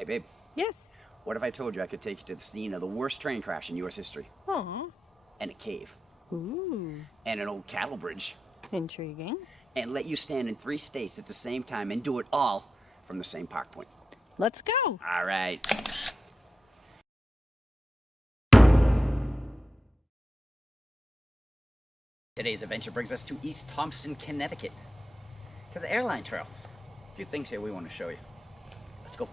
Hey, babe. Yes. What if I told you I could take you to the scene of the worst train crash in U.S. history? Aw. And a cave. Ooh. And an old cattle bridge. Intriguing. And let you stand in 3 states at the same time and do it all from the same park point. Let's go. All right. Today's adventure brings us to East Thompson, Connecticut, to the airline trail. A few things here we want to show you. Let's go.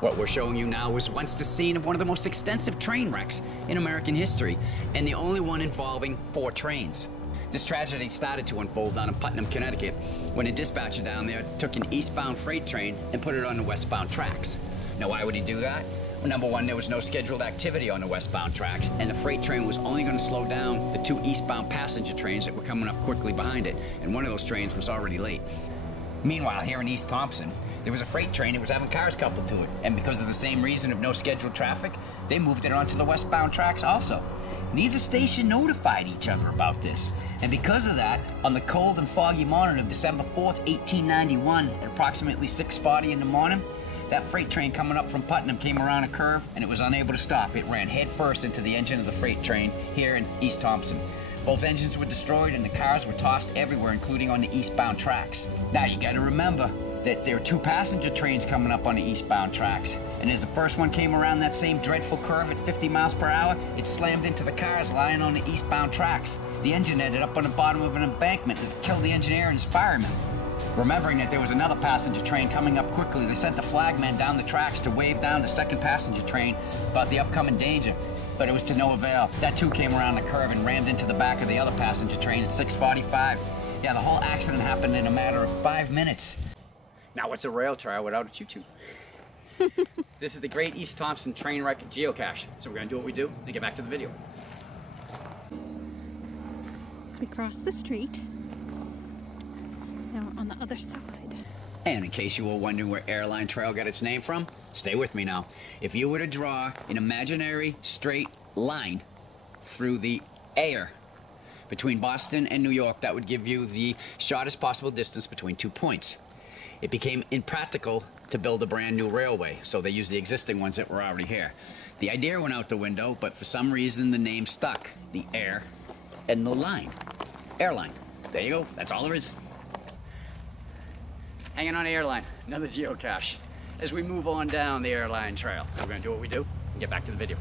What we're showing you now was once the scene of one of the most extensive train wrecks in American history, and the only one involving 4 trains. This tragedy started to unfold down in Putnam, Connecticut, when a dispatcher down there took an eastbound freight train and put it on the westbound tracks. Now, why would he do that? Well, number one, there was no scheduled activity on the westbound tracks, and the freight train was only going to slow down the 2 eastbound passenger trains that were coming up quickly behind it, and one of those trains was already late. Meanwhile, here in East Thompson, there was a freight train that was having cars coupled to it, and because of the same reason of no scheduled traffic, they moved it onto the westbound tracks also. Neither station notified each other about this, and because of that, on the cold and foggy morning of December 4th, 1891, at approximately 6:40 in the morning, that freight train coming up from Putnam came around a curve, and it was unable to stop. It ran headfirst into the engine of the freight train here in East Thompson. Both engines were destroyed, and the cars were tossed everywhere, including on the eastbound tracks. Now, you gotta remember that there were 2 passenger trains coming up on the eastbound tracks, and as the first one came around that same dreadful curve at 50 miles per hour, it slammed into the cars lying on the eastbound tracks. The engine ended up on the bottom of an embankment and killed the engineer and his fireman. Remembering that there was another passenger train coming up quickly, they sent the flagman down the tracks to wave down the second passenger train about the upcoming danger, but it was to no avail. That too came around the curve and rammed into the back of the other passenger train at 6:45. Yeah, the whole accident happened in a matter of 5 minutes. Now, what's a rail trail without a choo-choo? This is the Great East Thompson Train Wreck Geocache. So we're gonna do what we do and get back to the video. So we cross the street. Now on the other side. And in case you were wondering where Airline Trail got its name from, stay with me now. If you were to draw an imaginary straight line through the air between Boston and New York, that would give you the shortest possible distance between 2 points. It became impractical to build a brand new railway, so they used the existing ones that were already here. The idea went out the window, but for some reason the name stuck. The air and the line. Airline. There you go. That's all there is. Hanging on the airline. Another geocache. As we move on down the airline trail. So we're going to do what we do and get back to the video.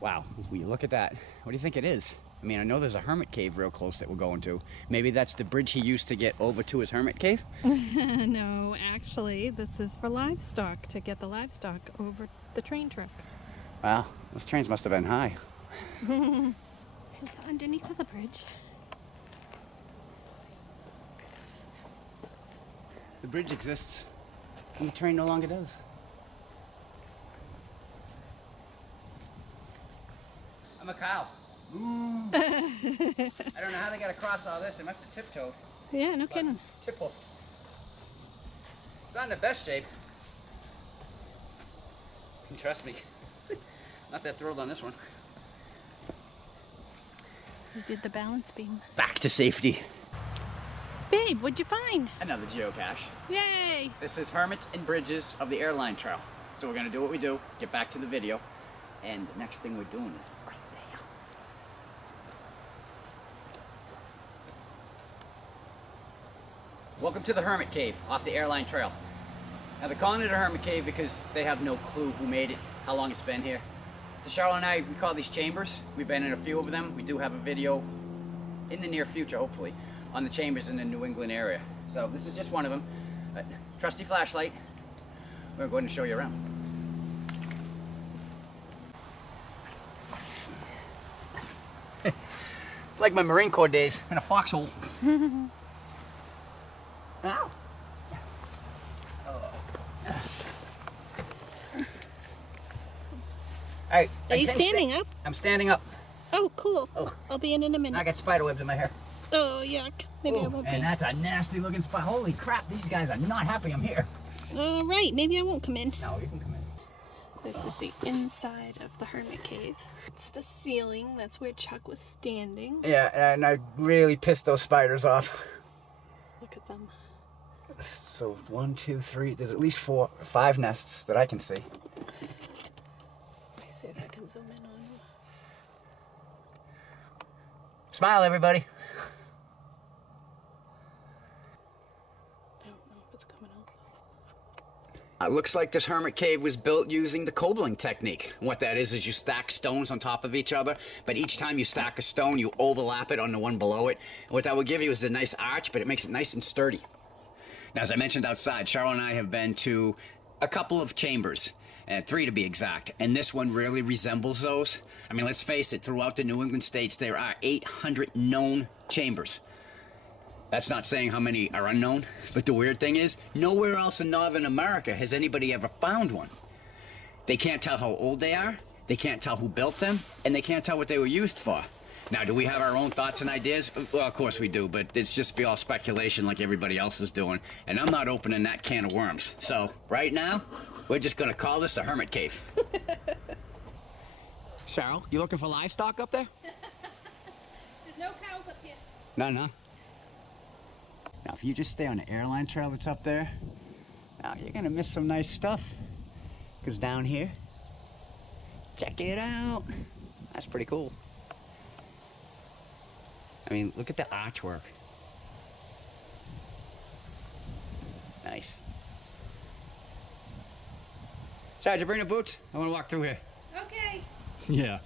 Wow. Will you look at that? What do you think it is? I mean, I know there's a hermit cave real close that we're going to. Maybe that's the bridge he used to get over to his hermit cave? No, actually, this is for livestock, to get the livestock over the train tracks. Wow, those trains must have been high. Here's the underneath of the bridge. The bridge exists, and the train no longer does. I'm a cow. Ooh. I don't know how they got across all this. They must have tiptoed. Yeah, no kidding. Tipple. It's not in the best shape. Trust me. Not that thrilled on this one. You did the balance beam. Back to safety. Babe, what'd you find? Another geocache. Yay! This is Hermits and Bridges of the Airline Trail. So we're gonna do what we do, get back to the video, and the next thing we're doing is right there. Welcome to the Hermit Cave off the Airline Trail. Now they're calling it a Hermit Cave because they have no clue who made it, how long it's been here. So Charlotte and I, we call these chambers. We've been in a few of them. We do have a video in the near future, hopefully, on the chambers in the New England area. So this is just one of them. Trusty flashlight. We're going to show you around. It's like my Marine Corps days in a foxhole. Ow. All right. Are you standing up? I'm standing up. Oh, cool. Oh. I'll be in a minute. I got spider webs in my hair. Oh, yuck. Maybe I won't be. And that's a nasty looking spot. Holy crap, these guys are not happy I'm here. All right, maybe I won't come in. No, you can come in. This is the inside of the hermit cave. It's the ceiling. That's where Chuck was standing. Yeah, and I really pissed those spiders off. Look at them. So 1, 2, 3, there's at least 4, 5 nests that I can see. Let me see if I can zoom in on them. Smile, everybody. I don't know if it's coming out. It looks like this hermit cave was built using the cobbling technique. What that is you stack stones on top of each other, but each time you stack a stone, you overlap it on the one below it. And what that will give you is a nice arch, but it makes it nice and sturdy. Now, as I mentioned outside, Cheryl and I have been to a couple of chambers, 3 to be exact, and this one really resembles those. I mean, let's face it, throughout the New England states, there are 800 known chambers. That's not saying how many are unknown, but the weird thing is, nowhere else in Northern America has anybody ever found one. They can't tell how old they are, they can't tell who built them, and they can't tell what they were used for. Now, do we have our own thoughts and ideas? Well, of course we do, but it's just be all speculation like everybody else is doing, and I'm not opening that can of worms. So, right now, we're just gonna call this a hermit cave. Cheryl, you looking for livestock up there? There's no cows up here. No. Now, if you just stay on the airline trail that's up there, now you're gonna miss some nice stuff. Because down here, check it out. That's pretty cool. I mean, look at the artwork. Nice. Sorry, did you bring the boots? I want to walk through here. Okay. Yeah.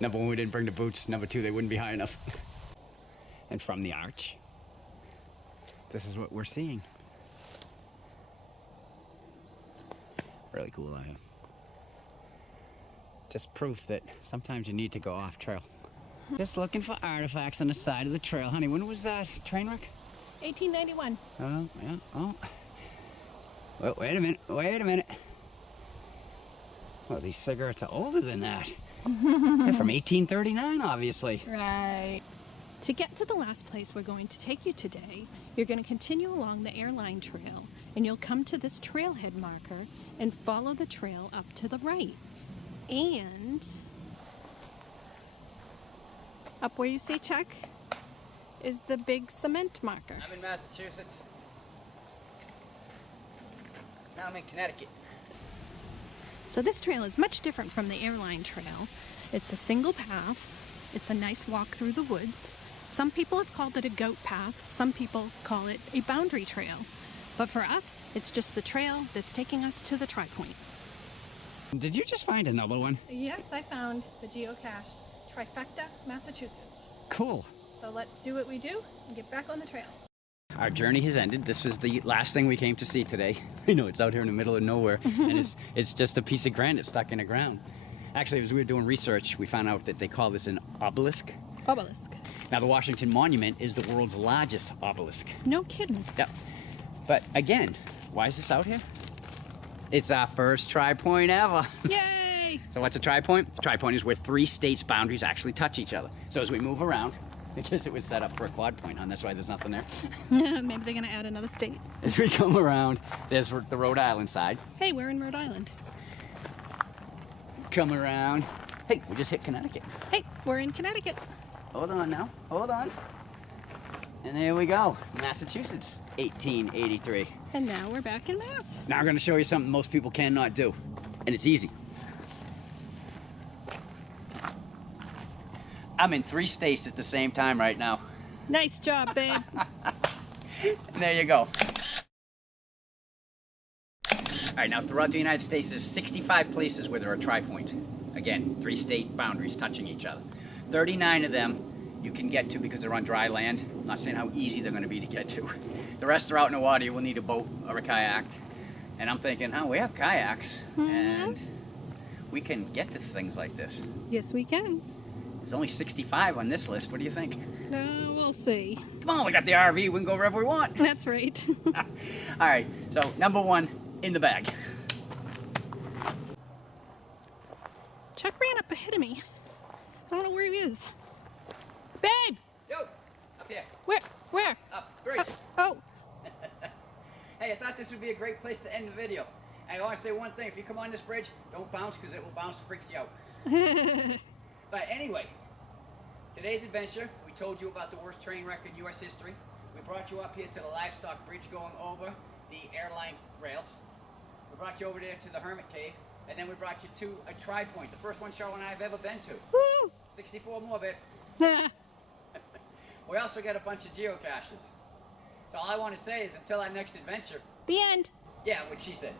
Number 1, we didn't bring the boots. Number 2, they wouldn't be high enough. And from the arch, this is what we're seeing. Really cool out here. Just proof that sometimes you need to go off trail. Just looking for artifacts on the side of the trail. Honey, when was that train wreck? 1891. Oh, yeah. Oh. Well, wait a minute. Well, these cigarettes are older than that. They're from 1839, obviously. Right. To get to the last place we're going to take you today, you're going to continue along the airline trail, and you'll come to this trailhead marker and follow the trail up to the right. And up where you see Chuck is the big cement marker. I'm in Massachusetts. Now I'm in Connecticut. So this trail is much different from the airline trail. It's a single path. It's a nice walk through the woods. Some people have called it a goat path. Some people call it a boundary trail. But for us, it's just the trail that's taking us to the Tripoint. Did you just find another one? Yes, I found the geocached Trifecta, Massachusetts. Cool. So let's do what we do and get back on the trail. Our journey has ended. This is the last thing we came to see today. You know, it's out here in the middle of nowhere, and it's just a piece of granite stuck in the ground. Actually, as we were doing research, we found out that they call this an obelisk. Obelisk. Now, the Washington Monument is the world's largest obelisk. No kidding. Yep. But again, why is this out here? It's our first tri-point ever. Yay! So what's a tri-point? A tri-point is where 3 states' boundaries actually touch each other. So as we move around, I guess it was set up for a quad point, and that's why there's nothing there. Maybe they're going to add another state. As we come around, there's the Rhode Island side. Hey, we're in Rhode Island. Come around. Hey, we just hit Connecticut. Hey, we're in Connecticut. Hold on now. Hold on. And there we go. Massachusetts, 1883. And now we're back in Mass. Now I'm going to show you something most people cannot do. And it's easy. I'm in 3 states at the same time right now. Nice job, babe. And there you go. All right, now throughout the United States, there's 65 places where there are tri-point. Again, 3 state boundaries touching each other. 39 of them you can get to because they're on dry land. I'm not saying how easy they're going to be to get to. The rest are out in the water. You will need a boat or a kayak. And I'm thinking, oh, we have kayaks, and we can get to things like this. Yes, we can. There's only 65 on this list. What do you think? We'll see. Come on, we got the RV. We can go wherever we want. That's right. All right, so number 1 in the bag. Chuck ran up ahead of me. I don't know where he is. Babe! Yo, up here. Where? Up, great. Oh. Hey, I thought this would be a great place to end the video. And I want to say one thing. If you come on this bridge, don't bounce because it will bounce, freaks you out. But anyway, today's adventure, we told you about the worst train wreck in U.S. history. We brought you up here to the livestock bridge going over the airline rails. We brought you over there to the Hermit Cave, and then we brought you to a Tripoint, the first one Cheryl and I have ever been to. Woo! 64 more, babe. We also got a bunch of geocaches. So all I want to say is until our next adventure. The end. Yeah, what she said.